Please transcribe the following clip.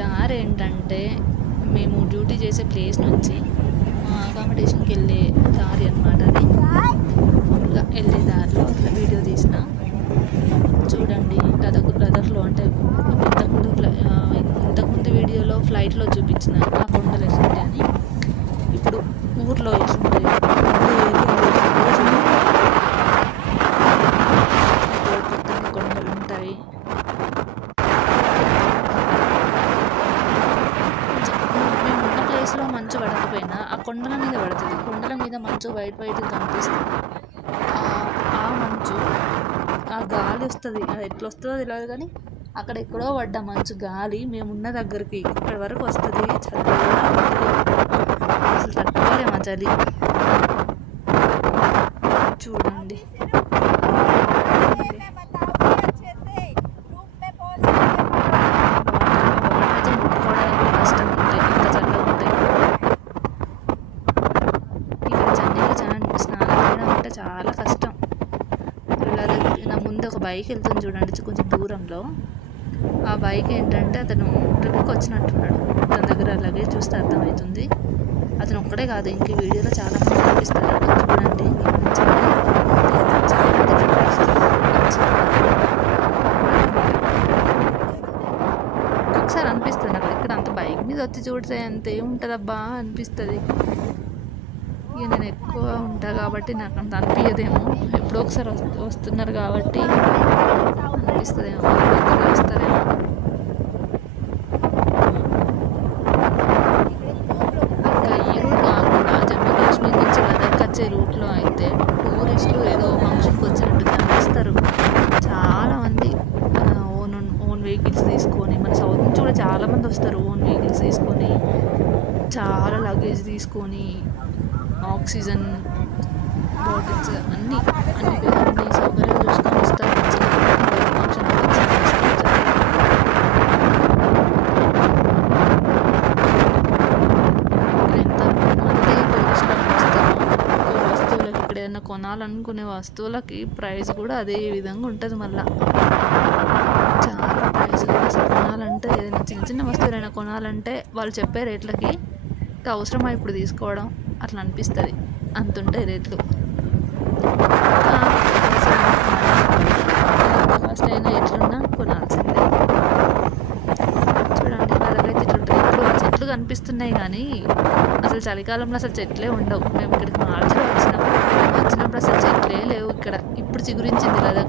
దారి ఏంటంటే మేము డ్యూటీ చేసే ప్లేస్ నుంచి మా అకామిడేషన్కి వెళ్ళే దారి అన్నమాట. అది మామూలుగా వెళ్ళే దారిలో అట్లా వీడియో తీసిన. చూడండి గదర్లో అంటే ఇంతకుముందు వీడియోలో ఫ్లైట్లో చూపించిన ఆ కొండలు ఎట్లుంటాయి అని, ఇప్పుడు ఊర్లో ఎట్లుంటాయి కొత్తగా కొండలు ఉంటాయి. మేము ఉన్న ప్లేస్లో మంచు పడకపోయినా ఆ కొండల మీద పడుతుంది. కొండల మీద మంచు వైట్ కనిపిస్తుంది. ఆ మంచు ఆ గాలి వస్తుంది, అది ఎట్లా వస్తుందో తెలియదు కానీ అక్కడ ఎక్కడో పడ్డ మంచు గాలి మేమున్న దగ్గరికి ఇక్కడి వరకు వస్తుంది. చల్లగా అసలు తట్టుకోలేము ఆ చలి. చూడండి వాటర్ ముట్టుకోవడానికి కష్టం ఉంటాయి, ఇంత చల్లగా ఉంటాయి. ఇక్కడ చెన్నైలో స్నానం చేయడం అంటే చాలా కష్టం. నా ముందు ఒక బైక్ వెళ్తుంది చూడండి, కొంచెం దూరంలో. ఆ బైక్ ఏంటంటే అతను ట్రిప్కి వచ్చినట్టున్నాడు. తన దగ్గర లగేజ్ చూస్తే అర్థమవుతుంది. అతను ఒక్కడే కాదు, ఇంక వీడియోలో చాలా మంది కనిపిస్తారు. చూడండి ఒక్కొక్కసారి అనిపిస్తుంది నాకు ఇక్కడ అంత బైక్ మీద వచ్చి చూడితే అంత ఏముంటుందబ్బా అనిపిస్తుంది. ఇక నేను ఎక్కువ ఉంటా కాబట్టి నాకు అంత అనిపించదేమో, ఎప్పుడో ఒకసారి వస్తున్నారు కాబట్టి అనిపిస్తుందేమో, వస్తారేమో. ఇంకా ఈ రూట్ కాకుండా జమ్మూ కాశ్మీర్ నుంచి లదాఖ్ వచ్చే రూట్లో అయితే టూరిస్టులు ఏదో ఫంక్షన్కి వచ్చినట్టు కనిపిస్తారు. చాలామంది ఓన్ వెహికల్స్ తీసుకొని, మన సౌత్ నుంచి కూడా చాలామంది వస్తారు ఓన్ వెహికల్స్ తీసుకొని, చాలా లగేజ్ తీసుకొని, ఆక్సిజన్ బాటిల్స్ అన్నీ సౌకర్యాలు చూసుకొని వస్తారు. ఫంక్షన్ ఎంతమంది టూరిస్టులు వస్తారు. వస్తువులకి ఇక్కడ ఏదైనా కొనాలనుకునే వస్తువులకి ప్రైస్ కూడా అదే విధంగా ఉంటుంది. మళ్ళీ చాలా ప్రైస్ కూడా అసలు కొనాలంటే ఏదైనా చిన్న వస్తువులైనా కొనాలంటే వాళ్ళు చెప్పే రేట్లకి ఇంకా అవసరమా ఇప్పుడు తీసుకోవడం అట్లా అనిపిస్తుంది. అంతుంటాయి రేట్లు. ఫస్ట్ అయినా ఎట్లున్నా కొనాల్సిందే. చూడండి అలాగైతే ఇట్లుంటుంది. ఇప్పుడు చెట్లు కనిపిస్తున్నాయి కానీ అసలు చలికాలంలో అసలు చెట్లే ఉండవు. మేము ఇక్కడికి మార్చిలో వచ్చినప్పుడు అసలు చెట్లే లేవు ఇక్కడ. ఇప్పుడు చిగురించింది కదా